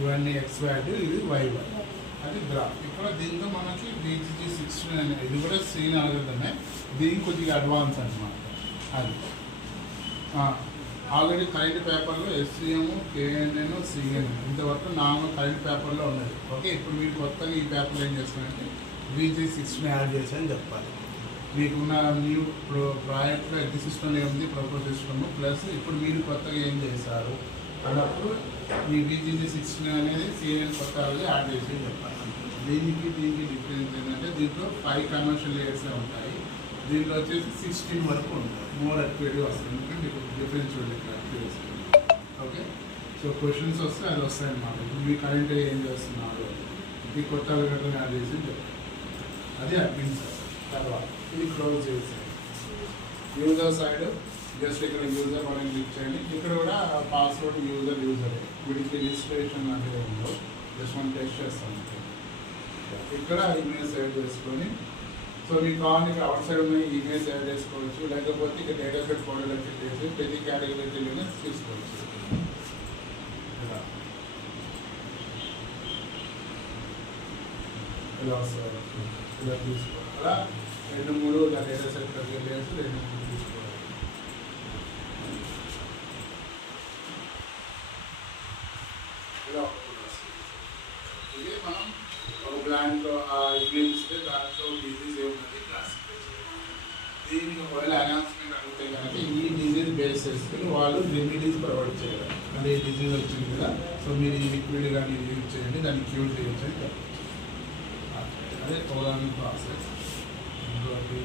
ఇవన్నీ X value, ఇది y value, అది గ్రాఫ్. ఇక్కడ దీంతో మనకి BCG16 అనేది ఇది కూడా సీన్ అలగడమే, దీనికి కొద్దిగా అడ్వాన్స్ అనమాట. అది ఆల్రెడీ కరెంట్ పేపర్లో SCM, KNN, CNN ఇంతవరకు నార్మల్ కరెంట్ పేపర్లో ఉన్నది. ఓకే, ఇప్పుడు మీరు కొత్తగా ఈ పేపర్లో ఏం చేస్తారంటే BCG16 యాడ్ చేశారని చెప్పాలి. మీకున్న న్యూ ప్రాజెక్ట్లో ఎగ్జి సిస్టమ్ ఏముంది, ప్రపోజ్ సిస్టమ్ ప్లస్ ఇప్పుడు మీరు కొత్తగా ఏం చేశారు అన్నప్పుడు మీ BCG16 అనేది CNN కొత్త యాడ్ చేసి చెప్పాలి. దీనికి డిఫరెన్స్ ఏంటంటే దీంట్లో 5 కమర్షియల్ లేయర్స్ ఉంటాయి, దీంట్లో వచ్చేసి 16 వరకు ఉంటాయి. మోర్ అక్యురేట్గా వస్తుంది, ఎందుకంటే మీకు డిఫరెన్స్ చూడండి ఇక్కడ అక్యురేసీ. ఓకే, సో క్వశ్చన్స్ వస్తే అది వస్తాయి అన్నమాట. ఇప్పుడు మీ కరెంట్ ఏం చేస్తున్నారు, మీ కొత్త అలగడ్డలు యాడ్ చేసి చెప్పాలి. అది అడ్మిన్ సైడ్. తర్వాత ఇది క్లోజ్ చేసేది. యూజర్ సైడ్ జస్ట్ ఇక్కడ యూజర్ మనం క్లిక్ చేయండి. ఇక్కడ కూడా పాస్వర్డ్ యూజరే, వీటికి రిజిస్ట్రేషన్ అనేది ఉందో జస్ట్ మనం టెస్ట్ చేస్తాం. ఇక్కడ ఇమేజ్ యాడ్ చేసుకొని, సో మీకు కావాలని అవుట్ సైడ్ ఉన్న ఇమేజ్ యాడ్ చేసుకోవచ్చు, లేకపోతే ఇక డేటా సెట్ ఫోల్డర్ చేసి ప్రతి కేటగిరీలోనే తీసుకోవచ్చు. ఇలా వస్తారు, ఇలా తీసుకోవాలి. అలా 2-3 ఇలా డేటా సెట్ లేయర్స్ 2-3 తీసుకోవాలి. ఇలా ఇది మనం ఒక బ్లాంక్లో ఆ ఇమేజ్ ఇస్తే దాంట్లో డిజీజ్ ఏమున్నది క్లాసిఫికేషన్. దీనికి ఒకవేళ అనౌన్స్మెంట్ అడిగితే కనుక ఈ డిజీజ్ బేస్ చేసుకుని వాళ్ళు రెమెడీస్ ప్రొవైడ్ చేయాలి. అంటే ఈ డిజీజ్ వచ్చింది కదా, సో మీరు ఈ లిక్విడ్ కానీ యూజ్ చేయండి, దాన్ని క్యూర్ చేయొచ్చు అని చెప్పచ్చు. అదే ప్రోగ్రామింగ్ ప్రాసెస్. ఇంకోటి